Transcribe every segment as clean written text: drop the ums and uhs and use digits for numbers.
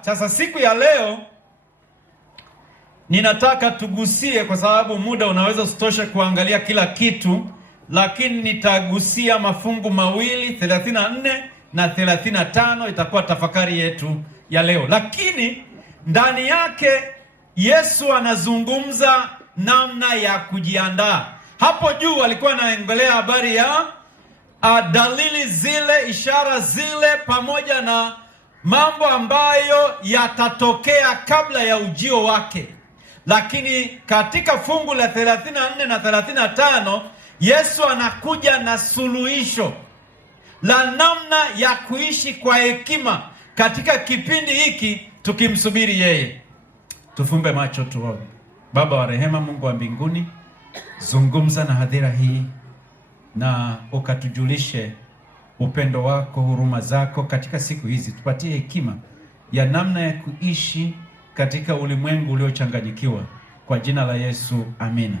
Sasa siku ya leo ninataka tugusie, kwa sababu muda unaweza usitoshe kuangalia kila kitu, lakini nitagusia mafungu mawili, 34 na 35 itakuwa tafakari yetu ya leo. Lakini ndani yake Yesu anazungumza namna ya kujiandaa. Hapo juu alikuwa anaongelea habari ya dalili zile, ishara zile, pamoja na mambo ambayo yatatokea kabla ya ujio wake. Lakini katika fungu la 34 na 35 Yesu anakuja na suluhisho la namna ya kuishi kwa hekima katika kipindi hiki tukimsubiri yeye. Tufumbe macho tuombe. Baba wa rehema, Mungu wa mbinguni, zungumza na hadhira hii na ukatujulishe upendo wako, huruma zako katika siku hizi. Tupatie hekima ya namna ya kuishi katika ulimwengu uliochanganyikiwa, kwa jina la Yesu, amina.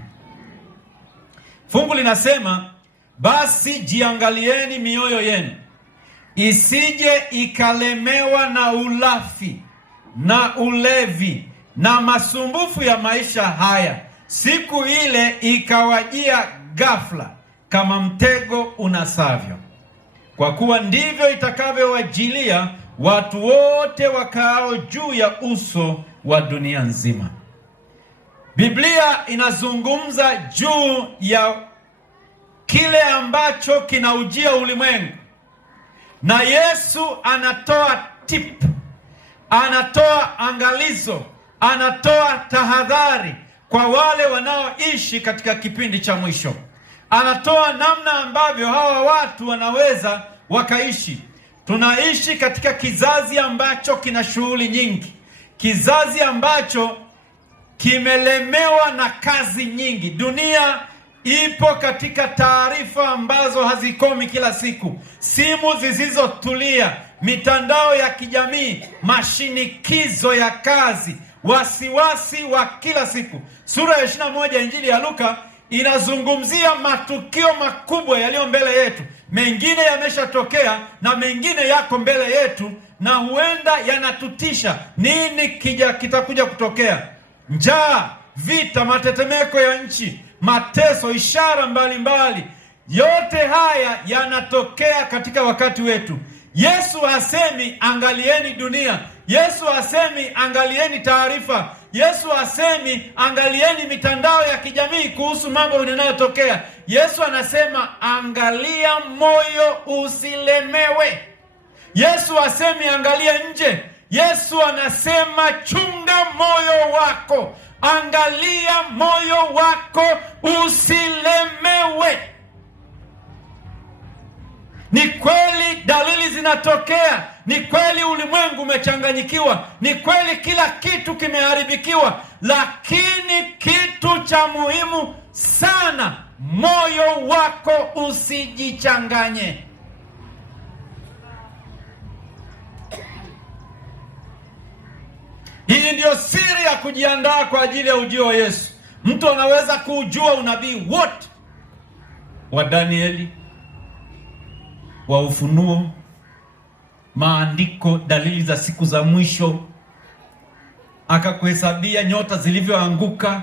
Fungu linasema, basi jiangalieni mioyo yenu isije ikalemewa na ulafi na ulevi na masumbufu ya maisha haya, siku ile ikawajia ghafla kama mtego unasavyo. Kwa kuwa ndivyo itakavyowajilia watu wote wakaao juu ya uso wa dunia nzima. Biblia inazungumza juu ya kile ambacho kinaujia ulimwengu, na Yesu anatoa tip, anatoa angalizo, anatoa tahadhari kwa wale wanaoishi katika kipindi cha mwisho. Anatoa namna ambavyo hawa watu wanaweza wakaishi. Tunaishi katika kizazi ambacho kina shughuli nyingi, kizazi ambacho kimelemewa na kazi nyingi. Dunia ipo katika taarifa ambazo hazikomi kila siku, simu zisizotulia, mitandao ya kijamii, mashinikizo ya kazi, wasiwasi wa kila siku. Sura ya 21 Injili ya Luka inazungumzia matukio makubwa yaliyo mbele yetu. Mengine yameshatokea na mengine yako mbele yetu, na huenda yanatutisha. Nini kitakuja kutokea? Njaa, vita, matetemeko ya nchi, mateso, ishara mbalimbali. Yote haya yanatokea katika wakati wetu. Yesu hasemi angalieni dunia. Yesu hasemi angalieni taarifa. Yesu hasemi angalieni mitandao ya kijamii kuhusu mambo yanayotokea. Yesu anasema angalia moyo usilemewe. Yesu hasemi angalia nje. Yesu anasema chunga moyo wako, angalia moyo wako usilemewe. Ni kweli dalili zinatokea, ni kweli ulimwengu umechanganyikiwa, ni kweli kila kitu kimeharibikiwa, lakini kitu cha muhimu sana, moyo wako usijichanganye. Hii ndiyo siri ya kujiandaa kwa ajili ya ujio wa Yesu. Mtu anaweza kujua unabii wote wa Danieli, wa Ufunuo, maandiko, dalili za siku za mwisho, akakuhesabia nyota zilivyoanguka,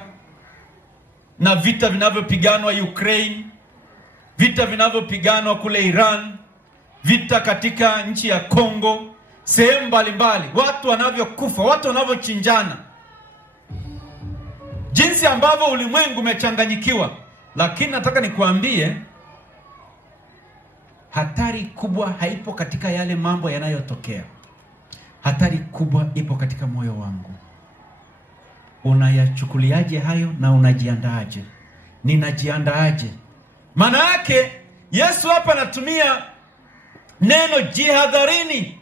na vita vinavyopiganwa Ukraine, vita vinavyopiganwa kule Iran, vita katika nchi ya Kongo, sehemu mbalimbali, watu wanavyokufa, watu wanavyochinjana, jinsi ambavyo ulimwengu umechanganyikiwa. Lakini nataka nikuambie, hatari kubwa haipo katika yale mambo yanayotokea. Hatari kubwa ipo katika moyo wangu. Unayachukuliaje hayo na unajiandaaje? Ninajiandaaje? Maana yake Yesu hapa anatumia neno jihadharini,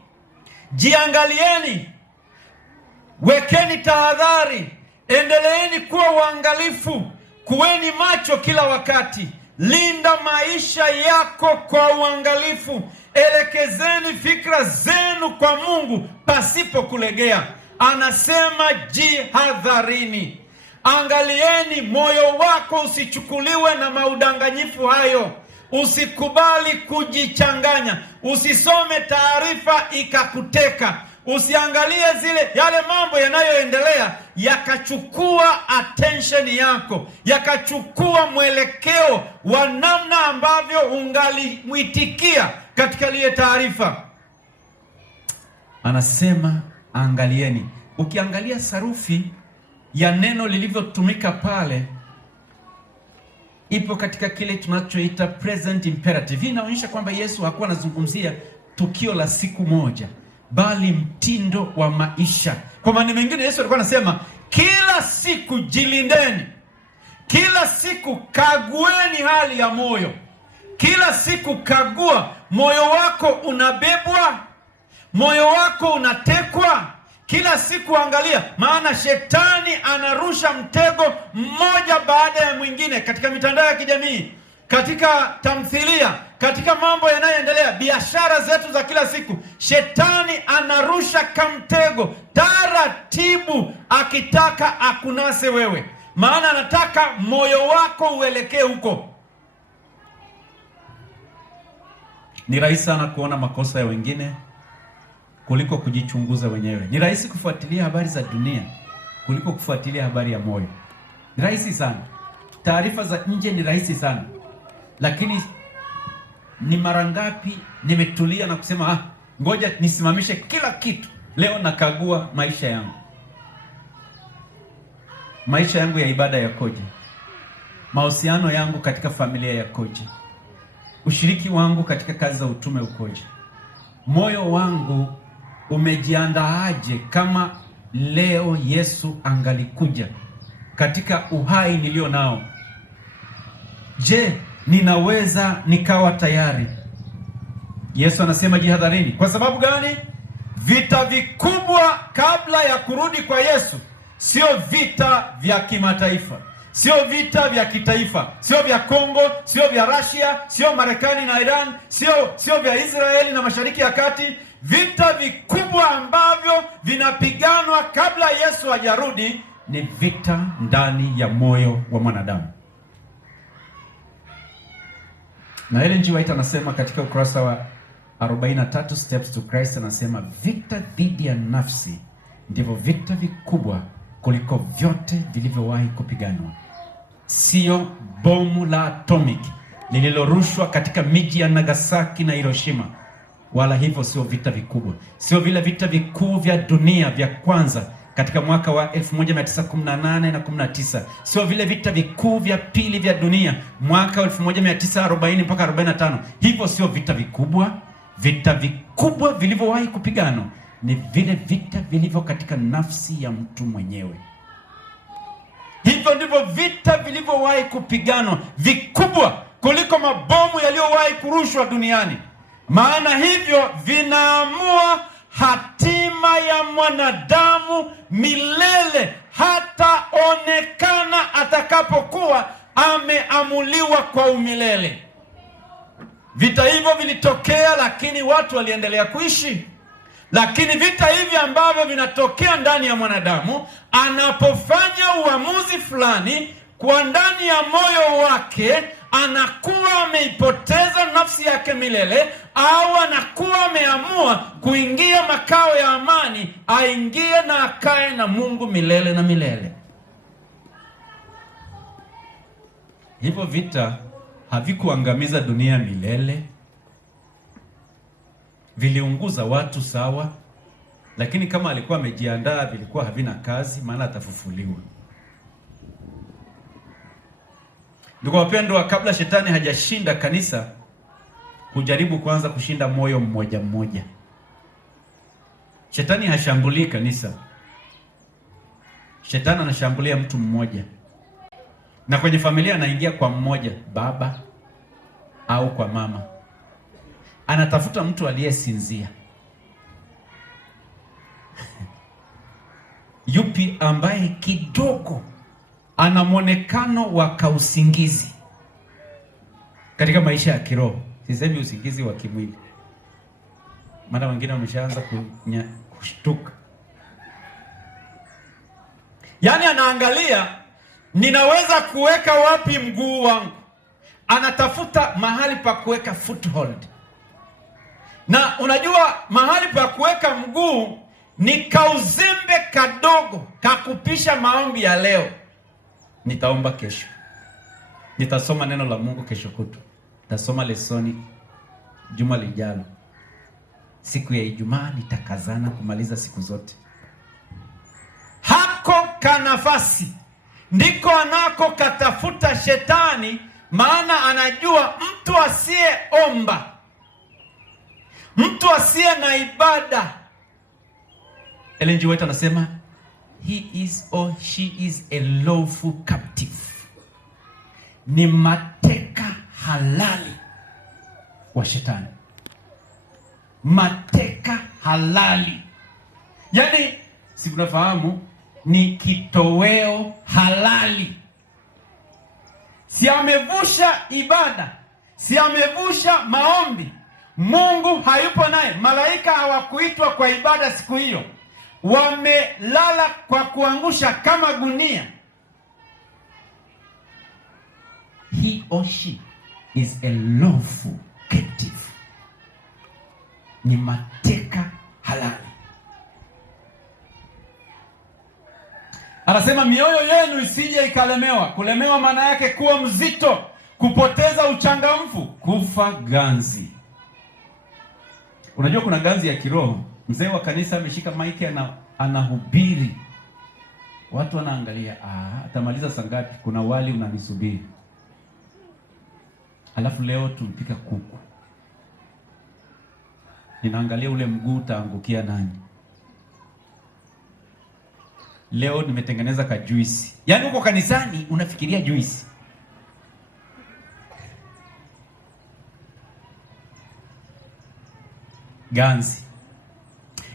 jiangalieni, wekeni tahadhari, endeleeni kuwa waangalifu, kuweni macho kila wakati. Linda maisha yako kwa uangalifu. Elekezeni fikra zenu kwa Mungu pasipo kulegea. Anasema jihadharini. Angalieni moyo wako usichukuliwe na maudanganyifu hayo. Usikubali kujichanganya. Usisome taarifa ikakuteka. Usiangalie yale mambo yanayoendelea yakachukua attention yako, yakachukua mwelekeo wa namna ambavyo ungalimwitikia katika ile taarifa. Anasema angalieni. Ukiangalia sarufi ya neno lilivyotumika pale, ipo katika kile tunachoita present imperative. Hii inaonyesha kwamba Yesu hakuwa anazungumzia tukio la siku moja, bali mtindo wa maisha. Kwa maana mengine, Yesu alikuwa anasema kila siku jilindeni, kila siku kagueni hali ya moyo, kila siku kagua moyo wako unabebwa, moyo wako unatekwa. Kila siku angalia, maana shetani anarusha mtego mmoja baada ya mwingine katika mitandao ya kijamii, katika tamthilia, katika mambo yanayoendelea, biashara zetu za kila siku. Shetani anarusha kamtego taratibu, akitaka akunase wewe, maana anataka moyo wako uelekee huko. Ni rahisi sana kuona makosa ya wengine kuliko kujichunguza wenyewe. Ni rahisi kufuatilia habari za dunia kuliko kufuatilia habari ya moyo. Ni rahisi sana. Taarifa za nje ni rahisi sana. Lakini ni mara ngapi nimetulia na kusema ngoja nisimamishe kila kitu leo, nakagua maisha yangu. Maisha yangu ya ibada yakoje? Mahusiano yangu katika familia yakoje? Ushiriki wangu katika kazi za utume ukoje? Moyo wangu umejiandaaje kama leo Yesu angalikuja katika uhai nilio nao? Je, ninaweza nikawa tayari? Yesu anasema jihadharini. Kwa sababu gani? Vita vikubwa kabla ya kurudi kwa Yesu sio vita vya kimataifa, sio vita vya kitaifa, sio vya Kongo, sio vya Russia, sio Marekani na Iran, sio vya Israeli na Mashariki ya Kati. Vita vikubwa ambavyo vinapiganwa kabla Yesu hajarudi ni vita ndani ya moyo wa mwanadamu. Na Ellen G. White anasema katika ukurasa wa 43 Steps to Christ, anasema vita dhidi ya nafsi ndivyo vita vikubwa kuliko vyote vilivyowahi kupiganwa. Sio bomu la atomic lililorushwa katika miji ya Nagasaki na Hiroshima, wala hivyo sio vita vikubwa. Sio vile vita vikuu vya dunia vya kwanza katika mwaka wa 1918 na 19. Sio vile vita vikuu vya pili vya dunia mwaka wa 1940 mpaka 45. Hivyo sio vita vikubwa. Vita vikubwa vilivyowahi kupiganwa ni vile vita vilivyo katika nafsi ya mtu mwenyewe. Hivyo ndivyo vita vilivyowahi kupiganwa, vikubwa kuliko mabomu yaliyowahi kurushwa duniani. Maana hivyo vinaamua hatima ya mwanadamu milele, hata onekana atakapokuwa ameamuliwa kwa umilele. Vita hivyo vilitokea, lakini watu waliendelea kuishi. Lakini vita hivi ambavyo vinatokea ndani ya mwanadamu anapofanya uamuzi fulani kwa ndani ya moyo wake, anakuwa ameipoteza nafsi yake milele, au anakuwa ameamua kuingia makao ya amani, aingie na akae na Mungu milele na milele. Hivyo vita havikuangamiza dunia milele. Viliunguza watu sawa, lakini kama alikuwa amejiandaa vilikuwa havina kazi, maana atafufuliwa. Ndugu wapendwa, kabla shetani hajashinda kanisa, kujaribu kwanza kushinda moyo mmoja mmoja. Shetani hashambulii kanisa. Shetani anashambulia mtu mmoja. Na kwenye familia anaingia kwa mmoja, baba au kwa mama. Anatafuta mtu aliyesinzia. Yupi ambaye kidogo ana mwonekano wa kausingizi katika maisha ya kiroho. Sisemi usingizi wa kimwili, maana wengine wameshaanza kushtuka. Yaani anaangalia ninaweza kuweka wapi mguu wangu. Anatafuta mahali pa kuweka foothold. Na unajua mahali pa kuweka mguu ni kauzembe kadogo kakupisha maombi ya leo. Nitaomba kesho, nitasoma neno la Mungu kesho kutu, nitasoma lesoni juma lijalo. Siku ya Ijumaa nitakazana kumaliza siku zote. Hako kanafasi ndiko anako katafuta shetani, maana anajua mtu asiyeomba, mtu asiye na ibada. Ellen G. White anasema he is or she is a lawful captive, ni mateka halali wa shetani. Mateka halali, yaani si tunafahamu ni kitoweo halali. Si amevusha ibada, si amevusha maombi, Mungu hayupo naye. Malaika hawakuitwa kwa ibada siku hiyo, wamelala kwa kuangusha kama gunia. He or she is a lawful captive, ni mateka halali. Anasema mioyo yenu isije ikalemewa. Kulemewa maana yake kuwa mzito, kupoteza uchangamfu, kufa ganzi. Unajua kuna ganzi ya kiroho. Mzee wa kanisa ameshika maiki anahubiri, watu wanaangalia, atamaliza saa ngapi? Kuna wali unanisubiri. Alafu leo tumpika kuku, ninaangalia ule mguu utaangukia nani? Leo nimetengeneza ka juisi. Yaani uko kanisani unafikiria juisi. Ganzi.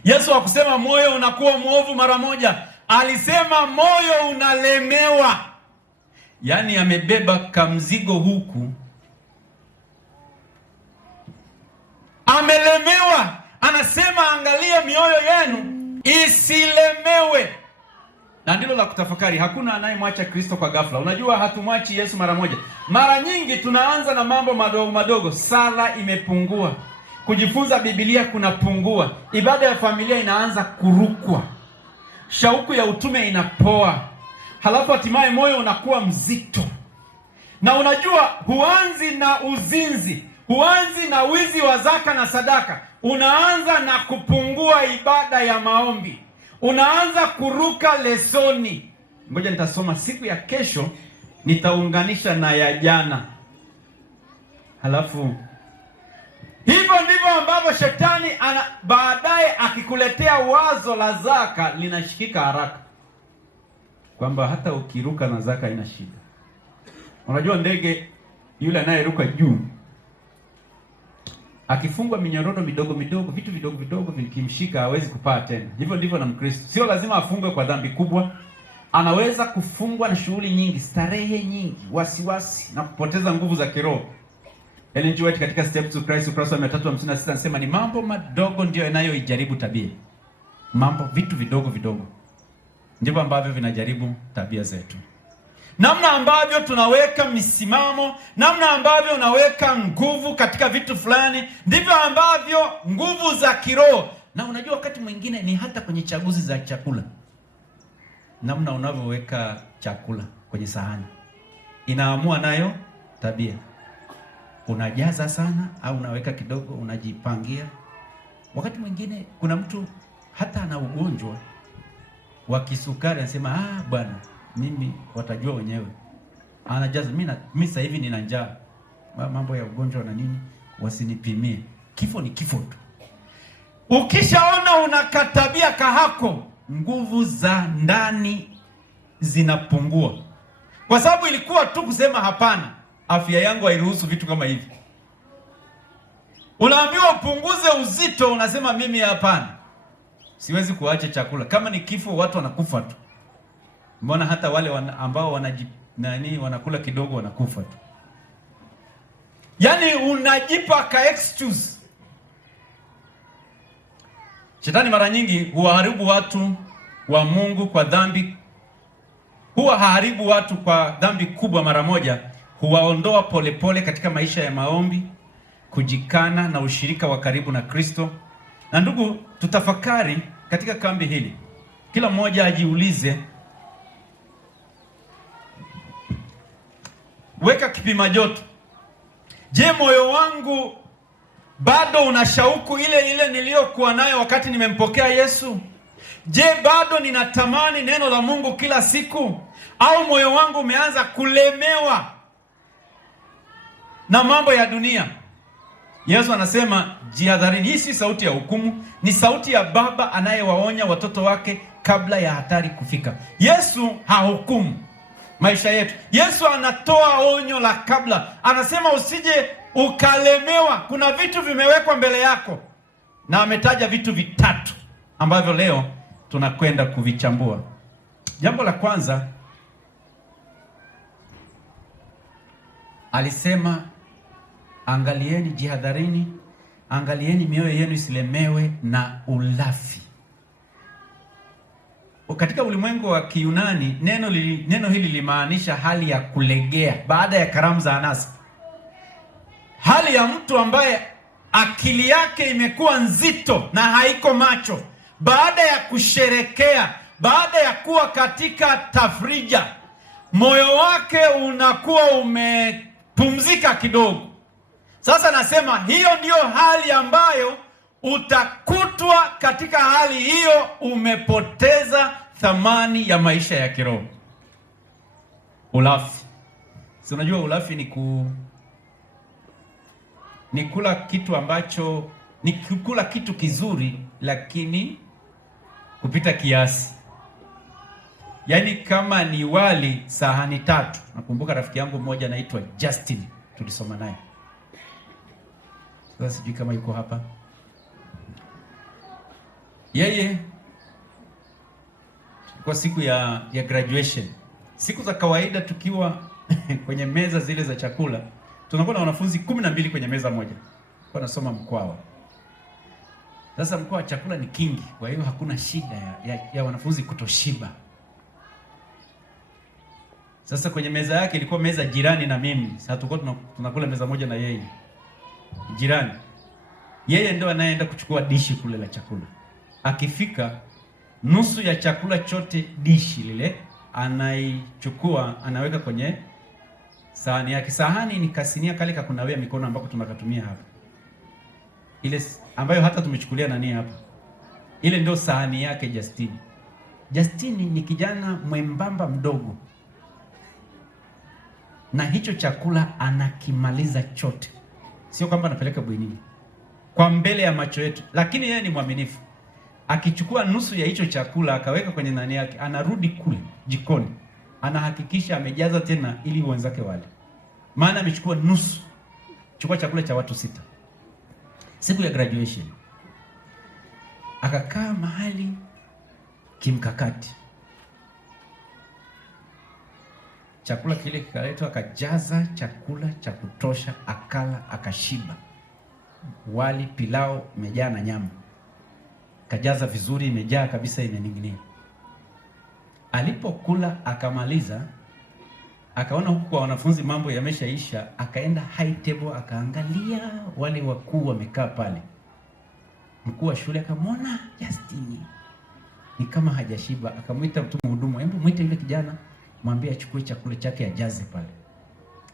Yesu hakusema moyo unakuwa mwovu mara moja, alisema moyo unalemewa. Yaani amebeba kamzigo huku, amelemewa. Anasema angalia mioyo yenu isilemewe. Na ndilo la kutafakari. Hakuna anayemwacha Kristo kwa ghafla. Unajua hatumwachi Yesu mara moja. Mara nyingi tunaanza na mambo madogo madogo. Sala imepungua, kujifunza Biblia kunapungua, ibada ya familia inaanza kurukwa, shauku ya utume inapoa, halafu hatimaye moyo unakuwa mzito. Na unajua huanzi na uzinzi, huanzi na wizi wa zaka na sadaka, unaanza na kupungua ibada ya maombi, unaanza kuruka lesoni. Ngoja nitasoma siku ya kesho, nitaunganisha na ya jana. Halafu hivyo ndivyo ambavyo shetani baadaye akikuletea wazo la zaka linashikika haraka, kwamba hata ukiruka na zaka ina shida. Unajua ndege yule anayeruka juu akifungwa minyororo midogo midogo, vitu vidogo vidogo vikimshika hawezi kupaa tena. Hivyo ndivyo na Mkristo. Sio lazima afungwe kwa dhambi kubwa. Anaweza kufungwa na shughuli nyingi, starehe nyingi, wasiwasi na kupoteza nguvu za kiroho. Ellen G. White katika Steps to Christ ukurasa wa 356 anasema ni mambo madogo ndio yanayoijaribu tabia. Vitu vidogo vidogo ndivyo ambavyo vinajaribu tabia zetu. Namna ambavyo tunaweka misimamo, namna ambavyo unaweka nguvu katika vitu fulani, ndivyo ambavyo nguvu za kiroho. Na unajua wakati mwingine ni hata kwenye chaguzi za chakula. Namna unavyoweka chakula kwenye sahani inaamua nayo tabia. Unajaza sana au unaweka kidogo, unajipangia. Wakati mwingine kuna mtu hata ana ugonjwa wa kisukari, anasema bwana mimi watajua wenyewe. Anajaza, mimi sasa hivi nina njaa. Mambo ya ugonjwa na nini wasinipimie. Kifo ni kifo tu. Ukishaona unakatabia kahako, nguvu za ndani zinapungua. Kwa sababu ilikuwa tu kusema hapana, afya yangu hairuhusu vitu kama hivi. Unaambiwa upunguze uzito, unasema mimi hapana, siwezi kuacha chakula. Kama ni kifo, watu wanakufa tu. Mbona hata wale ambao wanakula kidogo wanakufa tu. Yaani unajipa ka excuse. Shetani mara nyingi huwaharibu watu wa Mungu kwa dhambi. Haharibu watu kwa dhambi kubwa mara moja, huwaondoa polepole katika maisha ya maombi, kujikana na ushirika wa karibu na Kristo. Na ndugu, tutafakari katika kambi hili, kila mmoja ajiulize, weka kipima joto. Je, moyo wangu bado una shauku ile ile niliyokuwa nayo wakati nimempokea Yesu? Je, bado ninatamani neno la Mungu kila siku, au moyo wangu umeanza kulemewa na mambo ya dunia? Yesu anasema jihadharini. Hii si sauti ya hukumu, ni sauti ya Baba anayewaonya watoto wake kabla ya hatari kufika. Yesu hahukumu maisha yetu. Yesu anatoa onyo la kabla. Anasema usije ukalemewa. Kuna vitu vimewekwa mbele yako, na ametaja vitu vitatu ambavyo leo tunakwenda kuvichambua. Jambo la kwanza, alisema angalieni, jihadharini, angalieni mioyo yenu isilemewe na ulafi. Katika ulimwengu wa Kiyunani neno hili limaanisha hali ya kulegea baada ya karamu za anasa, hali ya mtu ambaye akili yake imekuwa nzito na haiko macho. Baada ya kusherekea, baada ya kuwa katika tafrija, moyo wake unakuwa umepumzika kidogo. Sasa nasema hiyo ndiyo hali ambayo utakutwa katika hali hiyo umepoteza thamani ya maisha ya kiroho. Ulafi. Si unajua ulafi ni kula kitu ambacho ni kula kitu kizuri lakini kupita kiasi. Yaani kama ni wali sahani 3. Nakumbuka rafiki yangu mmoja anaitwa Justin, tulisoma naye. Sasa sijui kama yuko hapa. Yeye kwa siku ya graduation, siku za kawaida tukiwa kwenye meza zile za chakula, tunakuwa na wanafunzi 12 kwenye meza moja. Kwa nasoma Mkwawa. Sasa Mkwawa chakula ni kingi, kwa hiyo hakuna shida ya wanafunzi kutoshiba. Sasa kwenye meza yake ilikuwa meza jirani na mimi. Sasa tulikuwa tunakula meza moja na yeye. Jirani. Yeye ndio anayeenda kuchukua dishi kule la chakula. Akifika nusu ya chakula chote dishi lile anaichukua, anaweka kwenye sahani yake. Sahani ni kasinia kale kakunawea mikono ambako tunakatumia hapa. Ile ambayo hata tumechukulia nani hapa. Ile ndio sahani yake Justini. Justini ni kijana mwembamba mdogo. Na hicho chakula anakimaliza chote. Sio kwamba anapeleka bwenini. Kwa mbele ya macho yetu. Lakini yeye ni mwaminifu. Akichukua nusu ya hicho chakula akaweka kwenye nani yake, anarudi kule jikoni, anahakikisha amejaza tena ili wenzake wale. Maana amechukua nusu. Chukua chakula cha watu 6. Siku ya graduation akakaa mahali kimkakati. Chakula kile kikaletwa, akajaza chakula cha kutosha, akala akashiba. Wali pilau imejaa na nyama. Kajaza vizuri, imejaa kabisa, imening'inia. Alipokula akamaliza, akaona huku kwa wanafunzi mambo yameshaisha, akaenda high table, akaangalia wale wakuu wamekaa pale. Mkuu wa shule akamwona Justini ni kama hajashiba, akamwita mtu mhudumu, hebu mwite yule kijana, mwambie achukue chakula chake ajaze pale.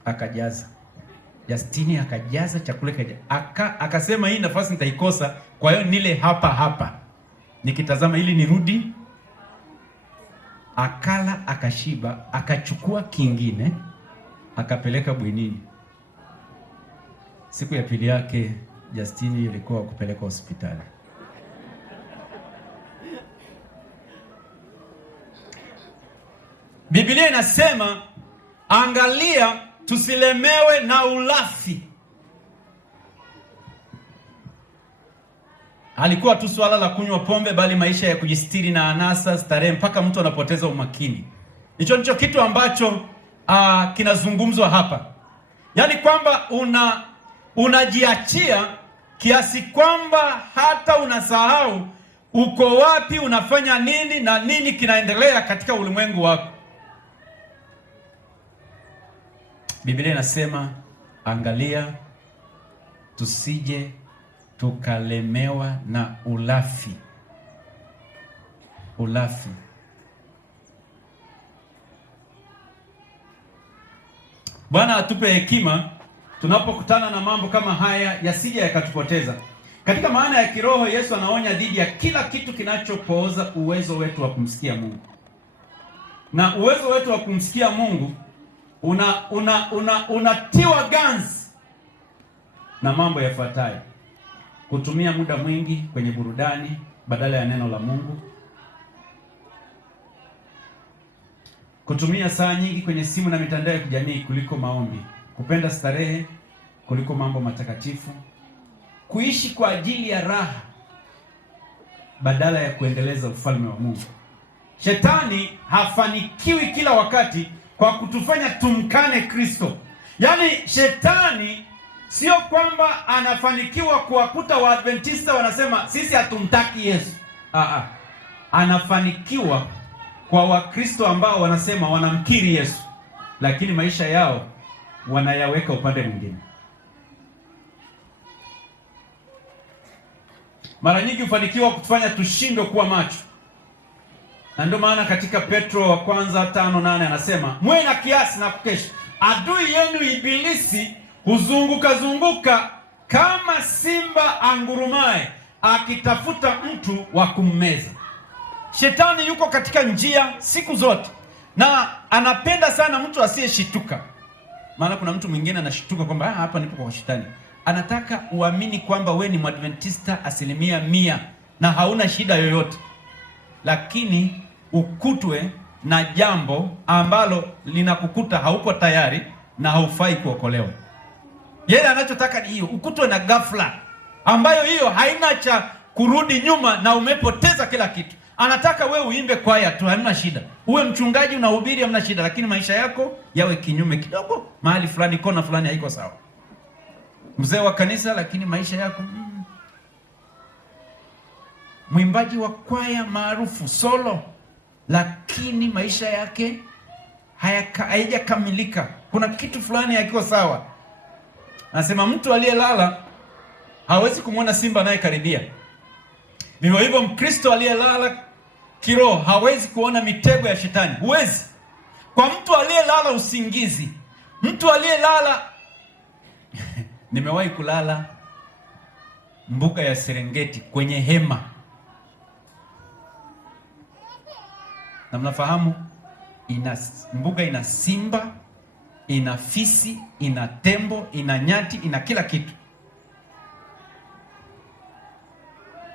Akajaza. Justini akajaza chakula kaja. Akasema hii nafasi nitaikosa, kwa hiyo nile hapa. Nikitazama ili nirudi. Akala akashiba, akachukua kingine, akapeleka bwenini. Siku ya pili yake Justini ilikuwa kupeleka hospitali. Biblia inasema angalia tusilemewe na ulafi. Alikuwa tu swala la kunywa pombe, bali maisha ya kujistiri na anasa, starehe, mpaka mtu anapoteza umakini. Hicho ndicho kitu ambacho kinazungumzwa hapa. Yaani kwamba unajiachia kiasi kwamba hata unasahau uko wapi, unafanya nini na nini kinaendelea katika ulimwengu wako. Biblia inasema angalia tusije tukalemewa na ulafi. ulafi. Bwana atupe hekima tunapokutana na mambo kama haya, yasije yakatupoteza. Katika maana ya kiroho, Yesu anaonya dhidi ya kila kitu kinachopooza uwezo wetu wa kumsikia Mungu. Na uwezo wetu wa kumsikia Mungu unatiwa ganzi na mambo yafuatayo: kutumia muda mwingi kwenye burudani badala ya neno la Mungu, kutumia saa nyingi kwenye simu na mitandao ya kijamii kuliko maombi, kupenda starehe kuliko mambo matakatifu, kuishi kwa ajili ya raha badala ya kuendeleza ufalme wa Mungu. Shetani hafanikiwi kila wakati kwa kutufanya tumkane Kristo. Yaani shetani sio kwamba anafanikiwa kuwakuta Waadventista wanasema sisi hatumtaki Yesu. Anafanikiwa kwa Wakristo ambao wanasema wanamkiri Yesu, lakini maisha yao wanayaweka upande mwingine. Mara nyingi hufanikiwa kutufanya tushindwe kuwa macho. Na ndio maana katika Petro wa kwanza 5:8 anasema, mwe na kiasi na kukesha, adui yenu Ibilisi huzunguka kama simba angurumaye akitafuta mtu wa kummeza. Shetani yuko katika njia siku zote, na anapenda sana mtu asiyeshituka. Maana kuna mtu mwingine anashituka kwamba hapa nipo kwa shetani. Anataka uamini kwamba we ni Mwadventista 100% na hauna shida yoyote, lakini ukutwe na jambo ambalo linakukuta hauko tayari na haufai kuokolewa. Yeye anachotaka ni hiyo, ukutwe na ghafla ambayo hiyo haina cha kurudi nyuma na umepoteza kila kitu. Anataka we uimbe kwaya tu, hamna shida. Uwe mchungaji unahubiri, hamna shida, lakini maisha yako yawe kinyume kidogo, mahali fulani, kona fulani haiko sawa. Mzee wa kanisa lakini maisha yako mwimbaji wa kwaya maarufu solo, lakini maisha yake haijakamilika. Kuna kitu fulani hakiko sawa. Anasema mtu aliyelala hawezi kumwona simba anayekaribia. Vivyo hivyo Mkristo aliyelala kiroho hawezi kuona mitego ya shetani. Huwezi. Kwa mtu aliyelala usingizi, mtu aliyelala nimewahi kulala mbuga ya Serengeti kwenye hema. Na mnafahamu mbuga ina simba, ina fisi, ina tembo, ina nyati, ina kila kitu.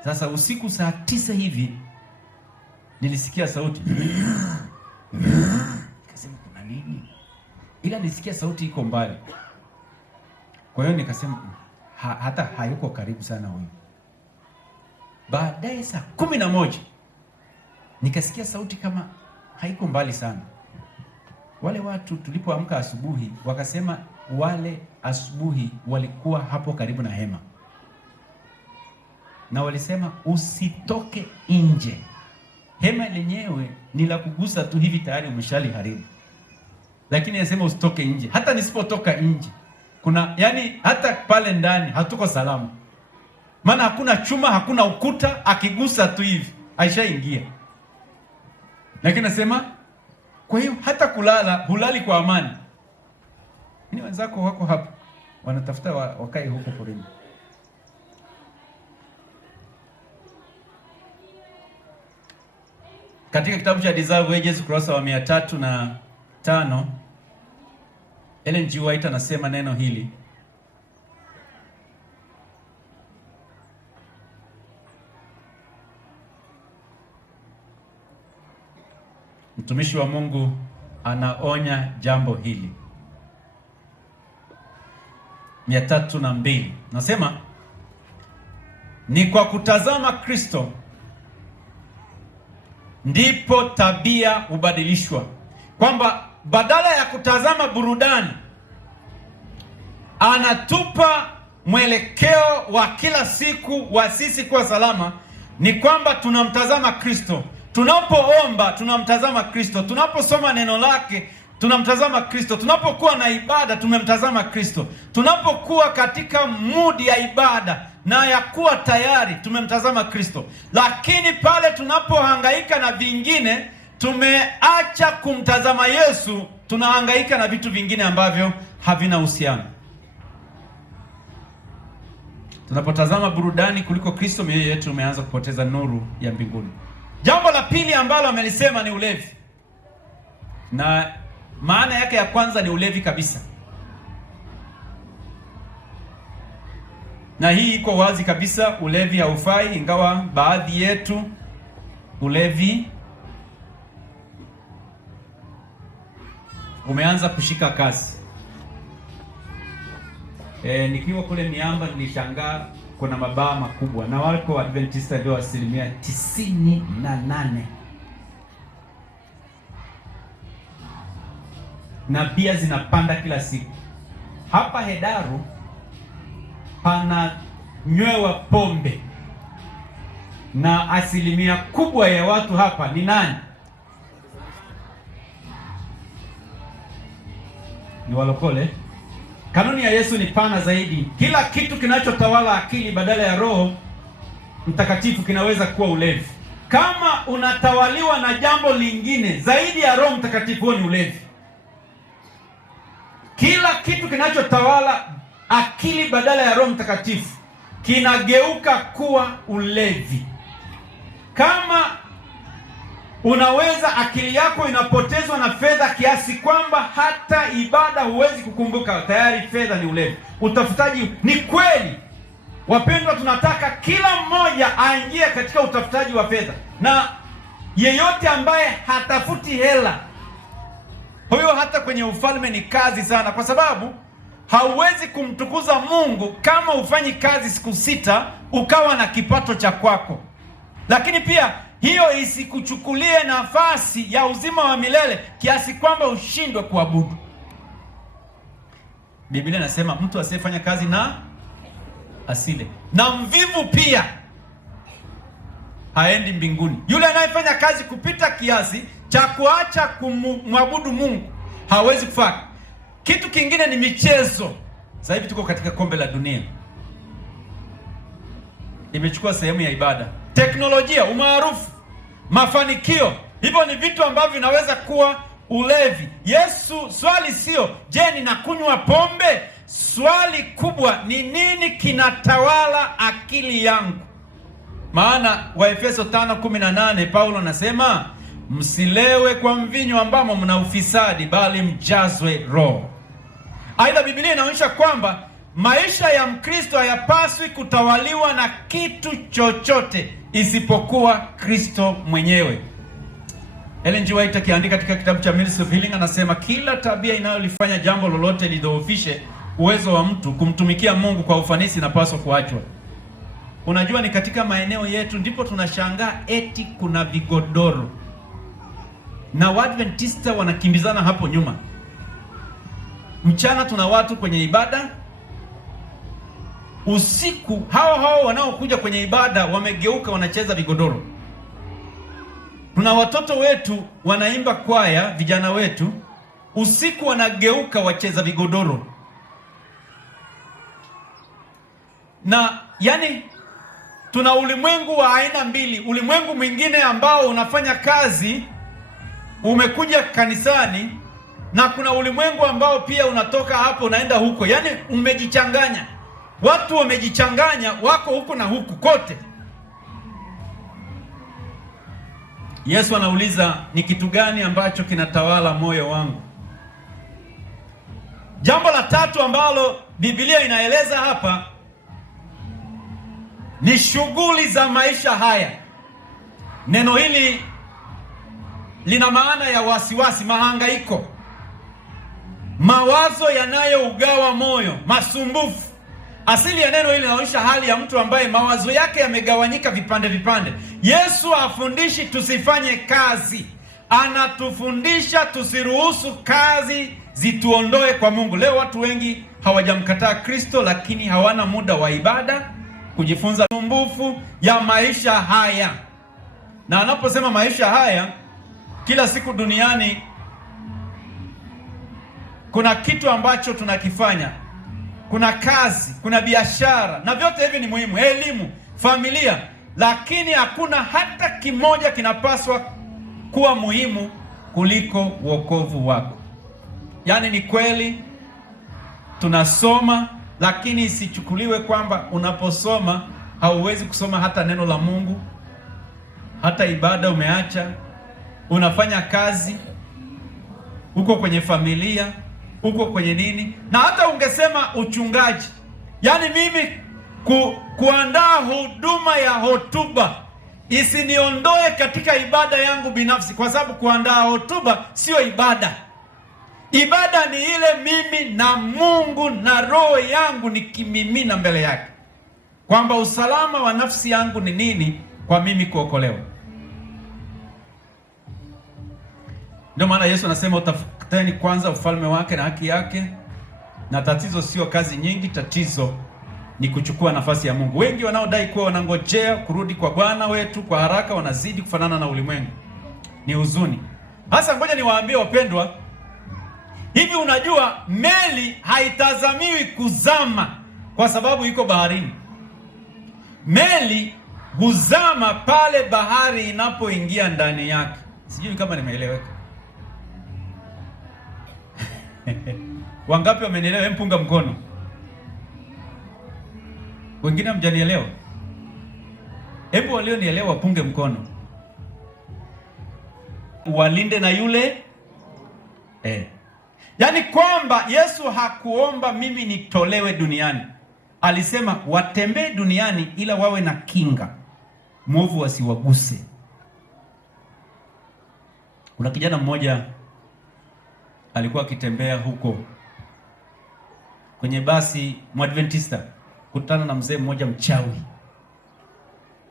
Sasa usiku saa 9 hivi nilisikia sauti. Nikasema kuna nini? Ila nilisikia sauti iko mbali. Kwa hiyo nikasema hata hayuko karibu sana huyu. Baadaye saa 11 nikasikia sauti kama haiko mbali sana. Wale watu tulipoamka asubuhi wakasema wale asubuhi walikuwa hapo karibu na hema. Na walisema usitoke nje. Hema lenyewe ni la kugusa tu hivi tayari umeshali haribu. Lakini anasema usitoke nje. Hata nisipotoka nje, kuna yani hata pale ndani hatuko salama. Maana hakuna chuma, hakuna ukuta, akigusa tu hivi aishaingia. Lakini nasema kwa hiyo hata kulala hulali kwa amani. Ni wenzako wako hapa wanatafuta wakae huko porini. Katika kitabu cha Deserve Wages ukurasa wa 305 Ellen G. White anasema neno hili: mtumishi wa Mungu anaonya jambo hili. 302 nasema ni kwa kutazama Kristo ndipo tabia hubadilishwa, kwamba badala ya kutazama burudani anatupa mwelekeo wa kila siku wa sisi kuwa salama, ni kwamba tunamtazama Kristo. Tunapoomba tunamtazama Kristo, tunaposoma neno lake tunamtazama Kristo. Tunapokuwa na ibada tumemtazama Kristo. Tunapokuwa katika mudi ya ibada na ya kuwa tayari tumemtazama Kristo. Lakini pale tunapohangaika na vingine, tumeacha kumtazama Yesu, tunahangaika na vitu vingine ambavyo havina uhusiano. Tunapotazama burudani kuliko Kristo, mioyo yetu imeanza kupoteza nuru ya mbinguni. Jambo la pili ambalo amelisema ni ulevi. Na maana yake ya kwanza ni ulevi kabisa. Na hii iko wazi kabisa, ulevi haufai, ingawa baadhi yetu ulevi umeanza kushika kasi. Nikiwa kule Miamba nilishangaa kuna mabaa makubwa na wako Adventista ndio 98%. Na bia zinapanda kila siku. Hapa Hedaru pana nywewa pombe, na asilimia kubwa ya watu hapa ni nani? Ni walokole. Kanuni ya Yesu ni pana zaidi. Kila kitu kinachotawala akili badala ya Roho Mtakatifu kinaweza kuwa ulevi. Kama unatawaliwa na jambo lingine zaidi ya Roho Mtakatifu, huo ni ulevi. Kila kitu kinachotawala akili badala ya Roho Mtakatifu kinageuka kuwa ulevi. Kama unaweza, akili yako inapotezwa na fedha kiasi kwamba hata ibada huwezi kukumbuka, tayari fedha ni ulevi. Utafutaji ni kweli. Wapendwa, tunataka kila mmoja aingie katika utafutaji wa fedha, na yeyote ambaye hatafuti hela, huyo hata kwenye ufalme ni kazi sana, kwa sababu hauwezi kumtukuza Mungu kama ufanyi kazi siku 6 ukawa na kipato cha kwako. Lakini pia hiyo isikuchukulie nafasi ya uzima wa milele kiasi kwamba ushindwe kuabudu. Biblia inasema mtu asiyefanya kazi na asile, na mvivu pia haendi mbinguni. Yule anayefanya kazi kupita kiasi cha kuacha kumwabudu Mungu hawezi kufanya. Kitu kingine ni michezo. Sasa hivi tuko katika kombe la dunia, imechukua sehemu ya ibada. Teknolojia, umaarufu, mafanikio, hivyo ni vitu ambavyo vinaweza kuwa ulevi. Yesu, swali sio je, ninakunywa pombe? Swali kubwa ni nini kinatawala akili yangu? Maana Waefeso 5:18 Paulo anasema msilewe kwa mvinyo ambamo mna ufisadi, bali mjazwe Roho. Aidha, Biblia inaonyesha kwamba maisha ya Mkristo hayapaswi kutawaliwa na kitu chochote isipokuwa Kristo mwenyewe. Ellen G. White akiandika katika kitabu cha Ministry of Healing anasema kila tabia inayolifanya jambo lolote lidhoofishe uwezo wa mtu kumtumikia Mungu kwa ufanisi inapaswa kuachwa. Unajua, ni katika maeneo yetu ndipo tunashangaa eti kuna vigodoro na Waadventista wanakimbizana hapo nyuma. Mchana tuna watu kwenye ibada, usiku hao wanaokuja kwenye ibada wamegeuka wanacheza vigodoro. Tuna watoto wetu wanaimba kwaya, vijana wetu, usiku wanageuka wacheza vigodoro. Na yani tuna ulimwengu wa aina mbili. Ulimwengu mwingine ambao unafanya kazi, umekuja kanisani, na kuna ulimwengu ambao pia unatoka hapo unaenda huko. Yani umejichanganya. Watu wamejichanganya, wako huko na huku kote. Yesu anauliza, ni kitu gani ambacho kinatawala moyo wangu? Jambo la tatu ambalo Biblia inaeleza hapa ni shughuli za maisha haya. Neno hili lina maana ya wasiwasi, mahangaiko, mawazo yanayougawa moyo, masumbufu. Asili ya neno hili linaonyesha hali ya mtu ambaye mawazo yake yamegawanyika vipande vipande. Yesu hafundishi tusifanye kazi, anatufundisha tusiruhusu kazi zituondoe kwa Mungu. Leo watu wengi hawajamkataa Kristo, lakini hawana muda wa ibada, kujifunza sumbufu ya maisha haya. Na anaposema maisha haya, kila siku duniani kuna kitu ambacho tunakifanya, kuna kazi, kuna biashara, na vyote hivi ni muhimu, elimu, familia, lakini hakuna hata kimoja kinapaswa kuwa muhimu kuliko wokovu wako. Yaani ni kweli tunasoma, lakini isichukuliwe kwamba unaposoma hauwezi kusoma hata neno la Mungu, hata ibada umeacha, unafanya kazi, uko kwenye familia, uko kwenye nini, na hata ungesema uchungaji. Yaani mimi kuandaa huduma ya hotuba isiniondoe katika ibada yangu binafsi, kwa sababu kuandaa hotuba sio ibada. Ibada ni ile mimi na Mungu na roho yangu nikimimina mbele yake, kwamba usalama wa nafsi yangu ni nini kwa mimi kuokolewa. Ndio maana Yesu anasema utafuteni kwanza ufalme wake na haki yake, na tatizo sio kazi nyingi, tatizo ni kuchukua nafasi ya Mungu. Wengi wanaodai kuwa wanangojea kurudi kwa Bwana wetu kwa haraka wanazidi kufanana na ulimwengu. Ni huzuni. Hasa ngoja niwaambie wapendwa, hivi unajua meli haitazamiwi kuzama kwa sababu iko baharini. Meli huzama pale bahari inapoingia ndani yake. Sijui kama nimeeleweka. Wangapi wamenielewa? Mpunga mkono. Wengine hamjanielewa. Hebu walionielewa wapunge mkono. Walinde na yule yaani kwamba Yesu hakuomba mimi nitolewe duniani. Alisema watembee duniani ila wawe na kinga, mwovu wasiwaguse. Kuna kijana mmoja alikuwa akitembea huko kwenye basi Mwadventista, kutana na mzee mmoja mchawi.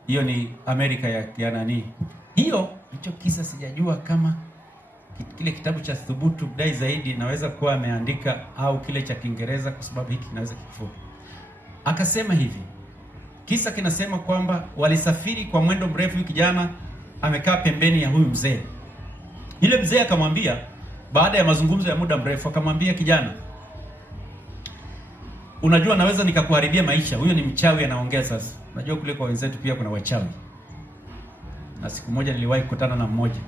Hiyo ni Amerika ya nani? Hicho kisa sijajua kama kile kitabu cha Thubutu Dai Zaidi naweza kuwa ameandika au kile cha Kiingereza, kwa sababu hiki kinaweza kifupi. Akasema hivi, kisa kinasema kwamba walisafiri kwa mwendo mrefu, kijana amekaa pembeni ya huyu mzee. Ile mzee akamwambia, baada ya mazungumzo ya muda mrefu, akamwambia kijana, unajua naweza nikakuharibia maisha. Huyo ni mchawi anaongea sasa. Unajua kule kwa wenzetu pia kuna wachawi, na siku moja niliwahi kukutana na mmoja.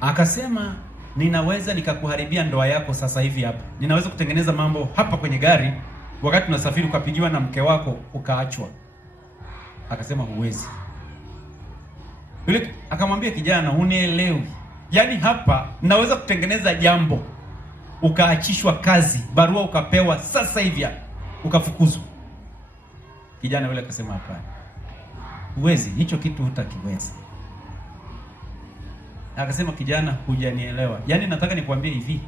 Akasema ninaweza nikakuharibia ndoa yako sasa hivi hapa. Ninaweza kutengeneza mambo hapa kwenye gari, wakati unasafiri ukapigiwa na mke wako ukaachwa. Akasema huwezi. Yule akamwambia kijana, hunielewi. Yaani hapa naweza kutengeneza jambo ukaachishwa kazi, barua ukapewa sasa hivi ukafukuzwa. Kijana yule akasema hapana, huwezi, hicho kitu hutakiweza. Akasema kijana, hujanielewa. Yaani nataka nikwambie hivi,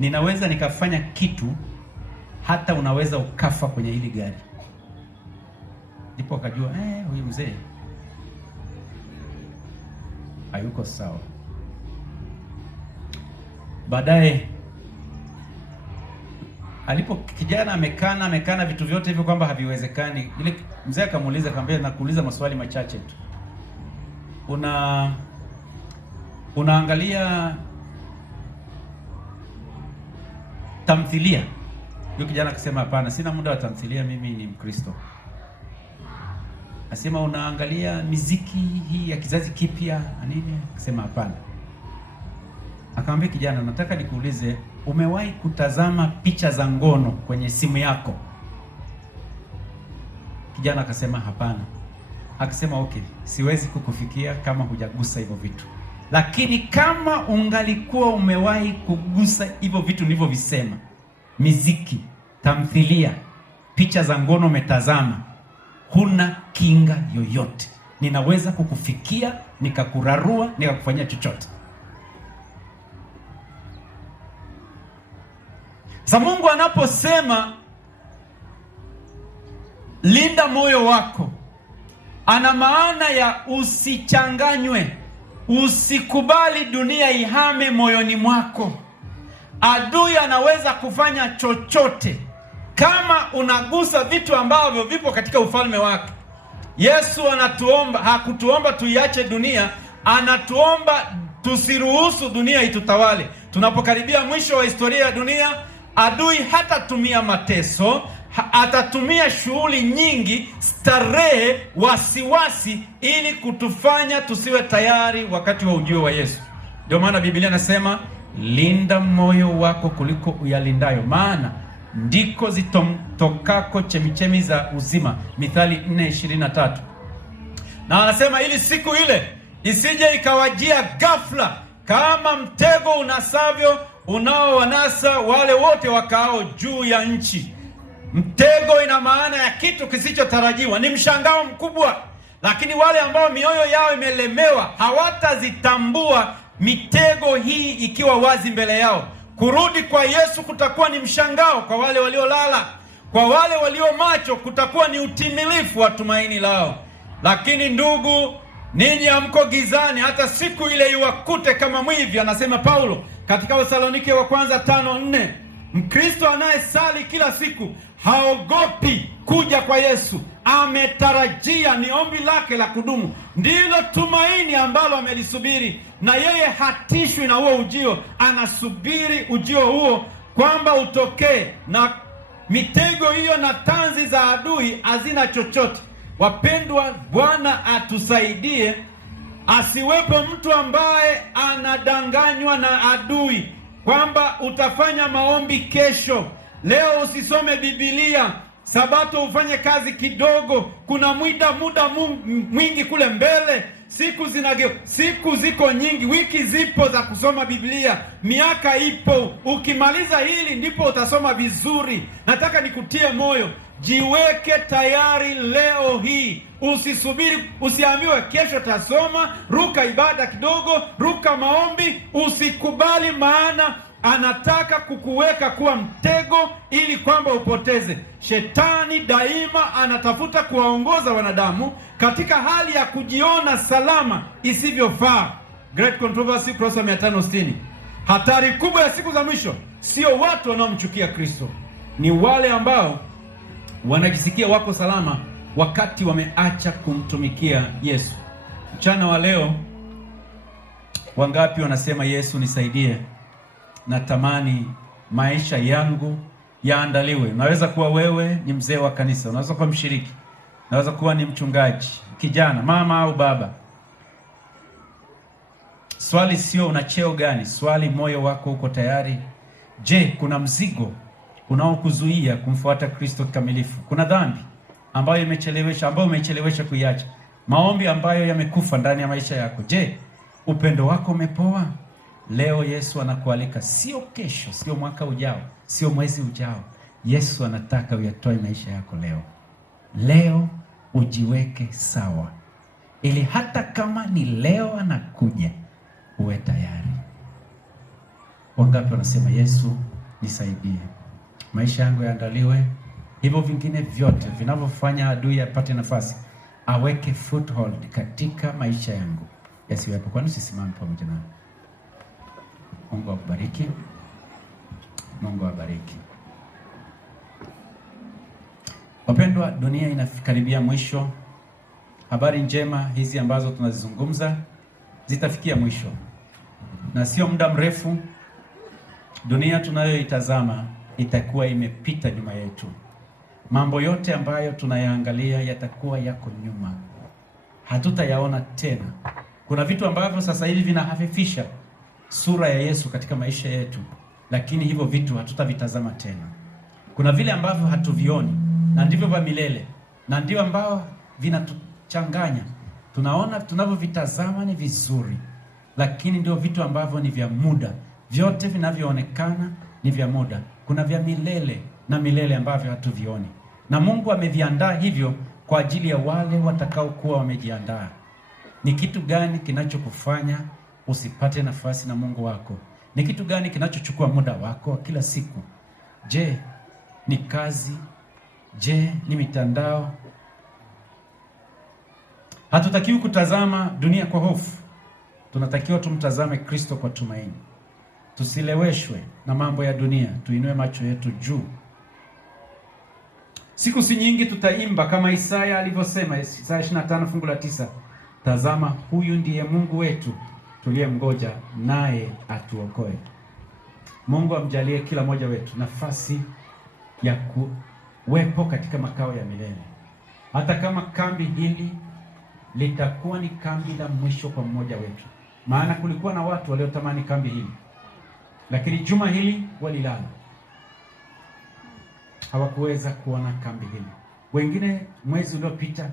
ninaweza nikafanya kitu hata unaweza ukafa kwenye hili gari. Ndipo akajua huyu mzee hayuko sawa. Baadaye alipo kijana amekana vitu vyote hivyo kwamba haviwezekani, ile mzee akamuuliza, akamwambia, nakuuliza maswali machache tu. Unaangalia tamthilia? Yule kijana akasema hapana, sina muda wa tamthilia, mimi ni Mkristo. Asema unaangalia miziki hii ya kizazi kipya na nini? Akasema hapana. Akamwambia kijana, nataka nikuulize, umewahi kutazama picha za ngono kwenye simu yako? Kijana akasema hapana. Akasema okay, siwezi kukufikia kama hujagusa hivyo vitu. Lakini kama ungalikuwa umewahi kugusa hivyo vitu nilivyovisema, miziki, tamthilia, picha za ngono umetazama, huna kinga yoyote. Ninaweza kukufikia, nikakurarua, nikakufanyia chochote. Sasa Mungu anaposema linda moyo wako, ana maana ya usichanganywe. Usikubali dunia ihame moyoni mwako. Adui anaweza kufanya chochote kama unagusa vitu ambavyo vipo katika ufalme wake. Yesu anatuomba, hakutuomba tuiache dunia, anatuomba tusiruhusu dunia itutawale. tunapokaribia mwisho wa historia ya dunia, adui hatatumia mateso, atatumia shughuli nyingi, starehe, wasiwasi, ili kutufanya tusiwe tayari wakati wa ujio wa Yesu. Ndio maana Biblia inasema linda moyo wako kuliko uyalindayo, maana ndiko zitokako chemichemi za uzima. Mithali 4:23. Na anasema ili siku ile isije ikawajia ghafla kama mtego unasavyo unaowanasa wale wote wakaao juu ya nchi. Mtego ina maana ya kitu kisichotarajiwa, ni mshangao mkubwa, lakini wale ambao mioyo yao imelemewa hawatazitambua mitego hii ikiwa wazi mbele yao. Kurudi kwa Yesu kutakuwa ni mshangao kwa wale waliolala, kwa wale walio macho kutakuwa ni utimilifu wa tumaini lao. Lakini ndugu, ninyi hamko gizani hata siku ile iwakute kama mwivi, anasema Paulo katika Wasalonike wa kwanza 5:4. Mkristo anayesali kila siku haogopi kuja kwa Yesu, ametarajia, ni ombi lake la kudumu, ndilo tumaini ambalo amelisubiri, na yeye hatishwi na huo ujio, anasubiri ujio huo kwamba utokee, na mitego hiyo na tanzi za adui hazina chochote. Wapendwa, Bwana atusaidie asiwepo mtu ambaye anadanganywa na adui kwamba utafanya maombi kesho, leo usisome Biblia, Sabato ufanye kazi kidogo, kuna muda mwingi kule mbele, siku ziko nyingi, wiki zipo za kusoma Biblia, miaka ipo, ukimaliza hili ndipo utasoma vizuri. Nataka nikutie moyo, jiweke tayari leo hii, usisubiri, usiambiwe kesho tasoma, ruka ibada kidogo, ruka maombi. Usikubali, maana anataka kukuweka kuwa mtego ili kwamba upoteze. Shetani daima anatafuta kuwaongoza wanadamu katika hali ya kujiona salama isivyofaa. Great Controversy, kurasa 560. Hatari kubwa ya siku za mwisho sio watu wanaomchukia Kristo, ni wale ambao wanajisikia wako salama wakati wameacha kumtumikia Yesu. Mchana wa leo, wangapi wanasema Yesu nisaidie, natamani maisha yangu yaandaliwe? Unaweza kuwa wewe ni mzee wa kanisa, unaweza kuwa mshiriki, unaweza kuwa ni mchungaji, kijana, mama au baba. Swali sio una cheo gani, swali moyo wako uko tayari? Je, kuna mzigo unaokuzuia kumfuata Kristo kikamilifu? Kuna dhambi ambayo umechelewesha kuiacha, maombi ambayo yamekufa ndani ya maisha yako? Je, upendo wako umepoa? Leo Yesu anakualika, sio kesho, sio mwaka ujao, sio mwezi ujao. Yesu anataka uyatoe maisha yako leo. Leo ujiweke sawa, ili hata kama ni leo anakuja, uwe tayari. Wangapi wanasema Yesu nisaidie, maisha yangu yaandaliwe, hivyo vingine vyote vinavyofanya adui apate nafasi, aweke foothold katika maisha yangu yasiwepo. Kwani usisimame pamoja nami? Mungu akubariki. Mungu awabariki. Wapendwa, dunia inakaribia mwisho. Habari njema hizi ambazo tunazizungumza zitafikia mwisho, na sio muda mrefu dunia tunayoitazama itakuwa imepita nyuma yetu. Mambo yote ambayo tunayaangalia yatakuwa yako nyuma, hatutayaona tena. Kuna vitu ambavyo sasa hivi vinahafifisha sura ya Yesu katika maisha yetu, lakini hivyo vitu hatutavitazama tena. Kuna vile ambavyo hatuvioni, na ndivyo vya milele, na ndivyo ambao vinatuchanganya. Tunaona tunavyovitazama ni vizuri, lakini ndio vitu ambavyo ni vya muda. Vyote vinavyoonekana ni vya muda. Kuna vya milele na milele ambavyo hatuvioni, na Mungu ameviandaa hivyo kwa ajili ya wale watakaokuwa wamejiandaa. Ni kitu gani kinachokufanya usipate nafasi na Mungu wako? Ni kitu gani kinachochukua muda wako kila siku? Je, ni kazi? Je, ni mitandao? Hatutakiwi kutazama dunia kwa hofu. Tunatakiwa tumtazame Kristo kwa tumaini. Tusileweshwe na mambo ya dunia, tuinue macho yetu juu. Siku si nyingi tutaimba kama Isaya alivyosema, Isaya 25 fungu la 9, tazama huyu ndiye Mungu wetu tuliyemngoja, naye atuokoe. Mungu amjalie kila mmoja wetu nafasi ya kuwepo katika makao ya milele. Hata kama kambi hili litakuwa ni kambi la mwisho kwa mmoja wetu. Maana kulikuwa na watu waliotamani kambi hili, lakini juma hili walilala, hawakuweza kuona kambi hili. Wengine mwezi uliopita,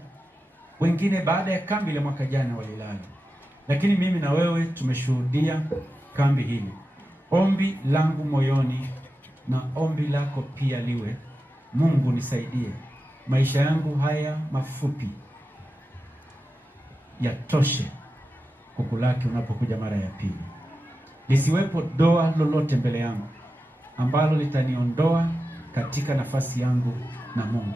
wengine baada ya kambi ile mwaka jana walilala, lakini mimi na wewe tumeshuhudia kambi hili. Ombi langu moyoni na ombi lako pia liwe, Mungu nisaidie, maisha yangu haya mafupi yatoshe kukulaki unapokuja mara ya pili. Lisiwepo doa lolote mbele yangu ambalo litaniondoa katika nafasi yangu na Mungu.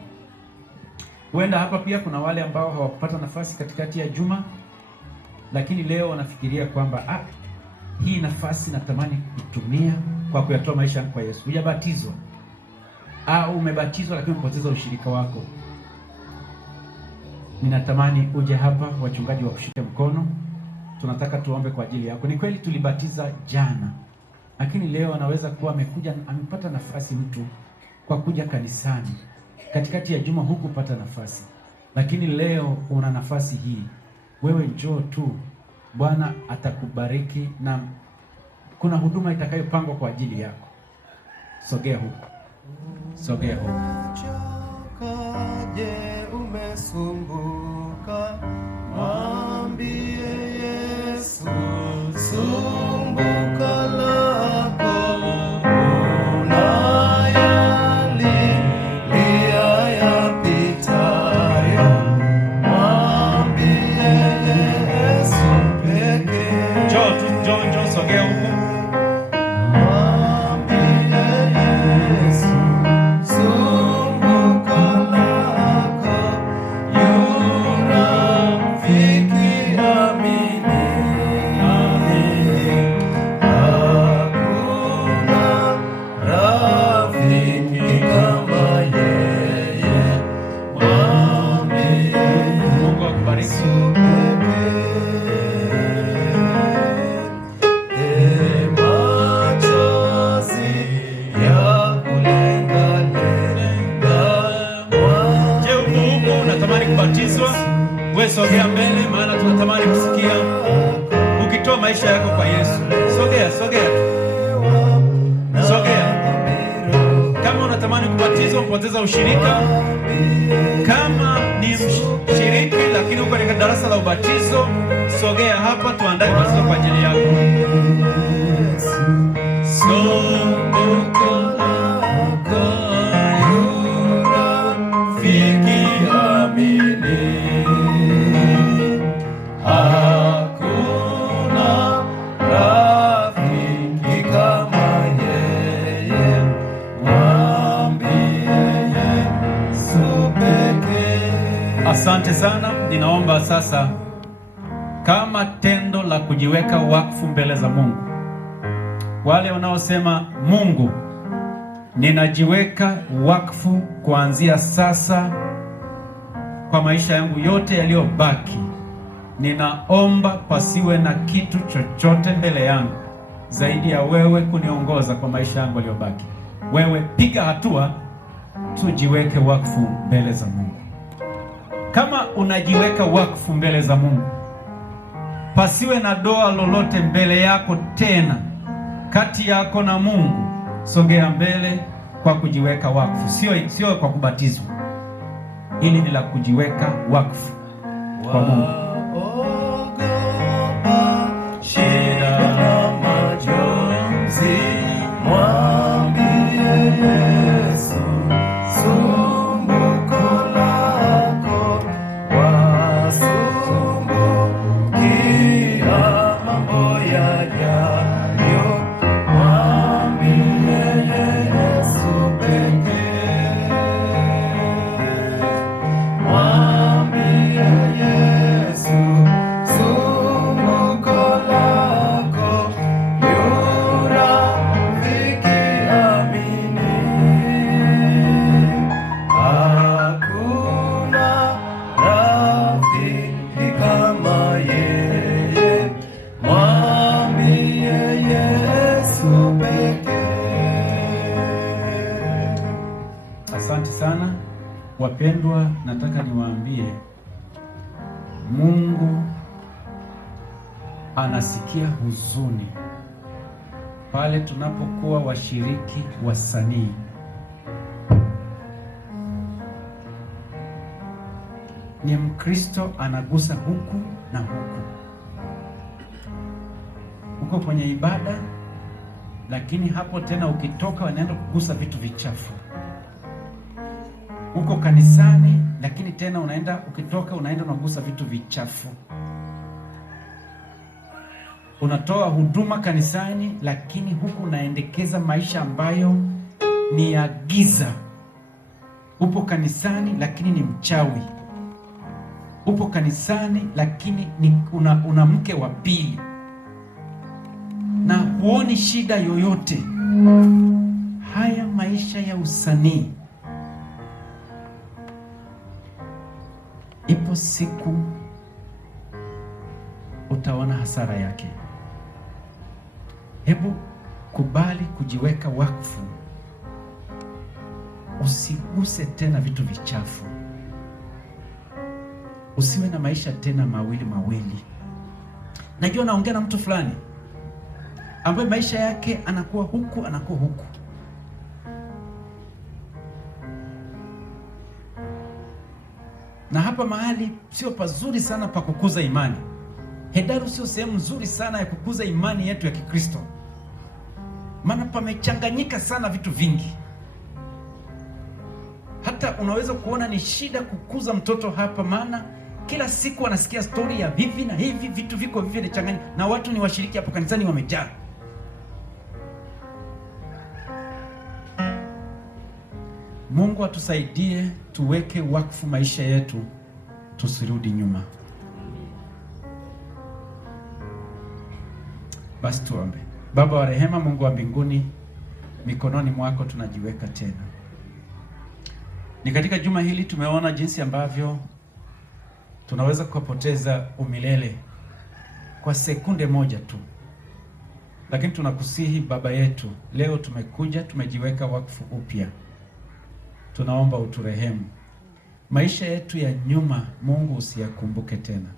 Huenda hapa pia kuna wale ambao hawakupata nafasi katikati ya juma, lakini leo wanafikiria kwamba hii nafasi natamani kutumia kwa kuyatoa maisha yangu kwa Yesu. Hujabatizwa au umebatizwa lakini umepoteza ushirika wako. Ninatamani uje hapa, wachungaji wakushike mkono. Tunataka tuombe kwa ajili yako. Ni kweli tulibatiza jana, lakini leo anaweza kuwa amekuja, amepata nafasi mtu kwa kuja kanisani. Katikati ya juma hukupata nafasi, lakini leo una nafasi hii. Wewe njoo tu, Bwana atakubariki na kuna huduma itakayopangwa kwa ajili yako. Sogea huko. Sogea huko. Je, umesumbuka? Mwambie Yesu sumbuka lako unayalilia yapitayo. Mwambie Yesu pekee. Njoo, sogea huko. Sogea mbele, maana tunatamani kusikia ukitoa maisha yako kwa Yesu. Sogea tu. Sogea. Kama unatamani kubatizwa, kupoteza ushirika, kama ni mshiriki lakini uko katika darasa la ubatizo, sogea hapa tuandae ubatizo kwa ajili yako. Asante sana. Ninaomba sasa, kama tendo la kujiweka wakfu mbele za Mungu, wale wanaosema Mungu, ninajiweka wakfu kuanzia sasa kwa maisha yangu yote yaliyobaki. Ninaomba pasiwe na kitu chochote mbele yangu zaidi ya wewe kuniongoza kwa maisha yangu yaliyobaki. Wewe piga hatua, tujiweke wakfu mbele za Mungu. Kama unajiweka wakfu mbele za Mungu, pasiwe na doa lolote mbele yako tena kati yako na Mungu. Sogea mbele kwa kujiweka wakfu, sio kwa kubatizwa. Hili ni la kujiweka wakfu kwa Mungu. Shida na majonzi, mwambie Yesu sumbuko lako, wasumbukia mambo yajayo. Mwambie Yesu pekee. Mwambie Yesu Unajua, nataka niwaambie, Mungu anasikia huzuni pale tunapokuwa washiriki wasanii. Ni Mkristo anagusa huku na huku, uko kwenye ibada, lakini hapo tena ukitoka wanaenda kugusa vitu vichafu. Uko kanisani, lakini tena ukitoka unaenda unagusa vitu vichafu. Unatoa huduma kanisani, lakini huku unaendekeza maisha ambayo ni ya giza. Upo kanisani lakini ni mchawi. Upo kanisani lakini una mke wa pili na huoni shida yoyote. Haya maisha ya usanii, ipo siku utaona hasara yake. Hebu kubali kujiweka wakfu, usiguse tena vitu vichafu, usiwe na maisha tena mawili. Najua naongea na mtu fulani ambaye maisha yake anakuwa huku. Na hapa mahali sio pazuri sana pa kukuza imani. Hedaru sio sehemu nzuri sana ya kukuza imani yetu ya Kikristo, maana pamechanganyika sana vitu vingi. Hata unaweza kuona ni shida kukuza mtoto hapa, maana kila siku anasikia stori ya hivi na hivi, vitu viko hivi vinachanganyika, na watu ni washiriki hapo kanisani wamejaa. Mungu atusaidie tuweke wakfu maisha yetu, tusirudi nyuma. Basi tuombe. Baba wa rehema, Mungu wa mbinguni, mikononi mwako tunajiweka tena. Ni katika juma hili tumeona jinsi ambavyo tunaweza kupoteza umilele kwa sekunde moja tu. Lakini tunakusihi Baba yetu, leo tumekuja, tumejiweka wakfu upya. Tunaomba uturehemu. Maisha yetu ya nyuma, Mungu, usiyakumbuke tena.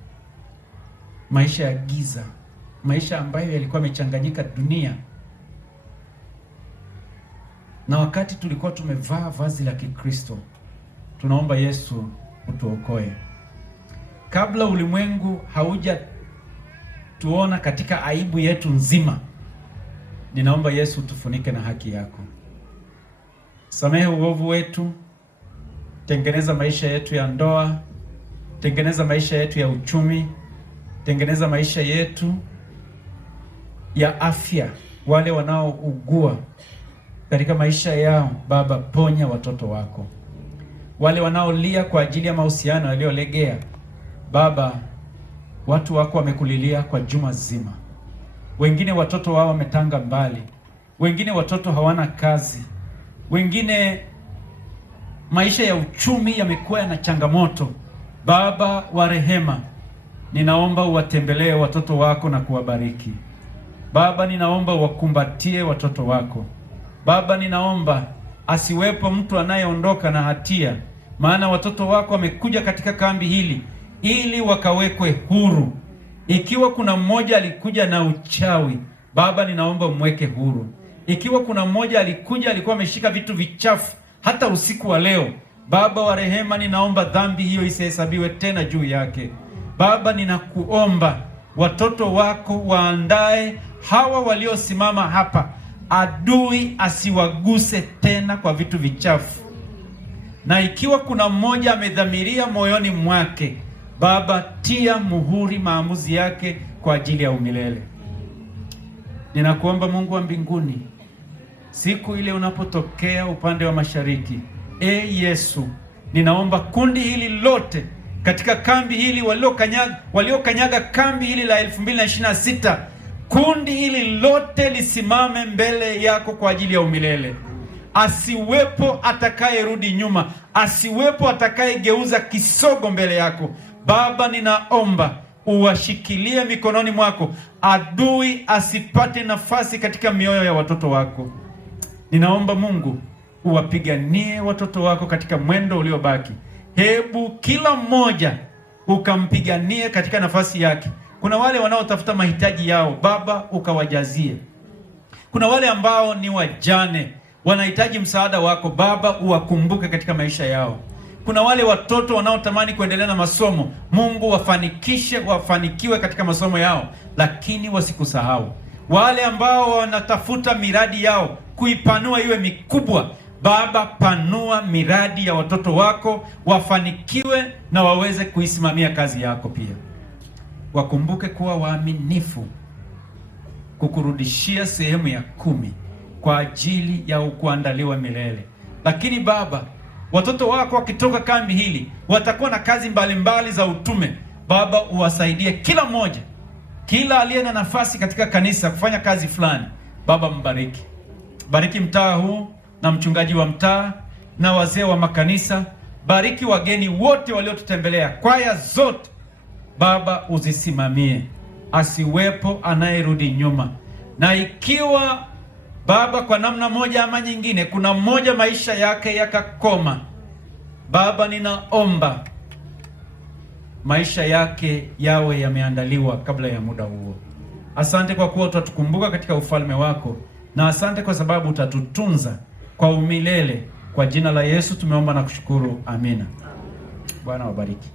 Maisha ya giza, maisha ambayo yalikuwa yamechanganyika dunia, na wakati tulikuwa tumevaa vazi la Kikristo, tunaomba Yesu utuokoe. Kabla ulimwengu hauja tuona katika aibu yetu nzima, ninaomba Yesu tufunike na haki yako. Samehe uovu wetu, tengeneza maisha yetu ya ndoa, tengeneza maisha yetu ya uchumi, tengeneza maisha yetu ya afya. Wale wanaougua katika maisha yao, Baba, ponya watoto wako. Wale wanaolia kwa ajili ya mahusiano yaliyolegea, Baba, watu wako wamekulilia kwa juma zima. Wengine watoto wao wametanga mbali, wengine watoto hawana kazi, wengine maisha ya uchumi yamekuwa na changamoto. Baba wa rehema, ninaomba uwatembelee watoto wako na kuwabariki. Baba, ninaomba wakumbatie watoto wako. Baba, ninaomba asiwepo mtu anayeondoka na hatia, maana watoto wako wamekuja katika kambi hili ili wakawekwe huru. Ikiwa kuna mmoja alikuja na uchawi, Baba, ninaomba umweke huru. Ikiwa kuna mmoja alikuja alikuwa ameshika vitu vichafu hata usiku wa leo, Baba wa rehema, ninaomba dhambi hiyo isihesabiwe tena juu yake. Baba, ninakuomba watoto wako waandae hawa waliosimama hapa, adui asiwaguse tena kwa vitu vichafu. Na ikiwa kuna mmoja amedhamiria moyoni mwake, Baba, tia muhuri maamuzi yake kwa ajili ya umilele. Ninakuomba Mungu wa mbinguni, siku ile unapotokea upande wa mashariki, Yesu, ninaomba kundi hili lote katika kambi hili waliokanyaga kambi hili la 2026, kundi hili lote lisimame mbele yako kwa ajili ya umilele. Asiwepo atakayerudi nyuma, asiwepo atakayegeuza kisogo mbele yako. Baba, ninaomba uwashikilie mikononi mwako, adui asipate nafasi katika mioyo ya watoto wako. Ninaomba Mungu uwapiganie watoto wako katika mwendo uliobaki. Hebu kila mmoja ukampiganie katika nafasi yake. Kuna wale wanaotafuta mahitaji yao, Baba ukawajazie. Kuna wale ambao ni wajane, wanahitaji msaada wako, Baba uwakumbuke katika maisha yao. Kuna wale watoto wanaotamani kuendelea na masomo, Mungu wafanikishe, wafanikiwe katika masomo yao, lakini wasikusahau. Wale ambao wanatafuta miradi yao kuipanua iwe mikubwa, Baba panua miradi ya watoto wako, wafanikiwe na waweze kuisimamia kazi yako pia. Wakumbuke kuwa waaminifu kukurudishia sehemu ya 10 kwa ajili ya kuandaliwa milele. Lakini Baba, watoto wako wakitoka kambi hili watakuwa na kazi mbalimbali za utume. Baba uwasaidie kila mmoja, kila aliye na nafasi katika kanisa kufanya kazi fulani. Baba mbariki. Bariki mtaa huu na mchungaji wa mtaa na wazee wa makanisa. Bariki wageni wote waliotutembelea, kwaya zote. Baba uzisimamie, asiwepo anayerudi nyuma. Na ikiwa Baba kwa namna moja ama nyingine kuna mmoja maisha yake yakakoma, Baba ninaomba maisha yake yawe yameandaliwa kabla ya muda huo. Asante kwa kuwa utatukumbuka katika ufalme wako, na asante kwa sababu utatutunza kwa umilele. Kwa jina la Yesu tumeomba na kushukuru, amina. Bwana wabariki.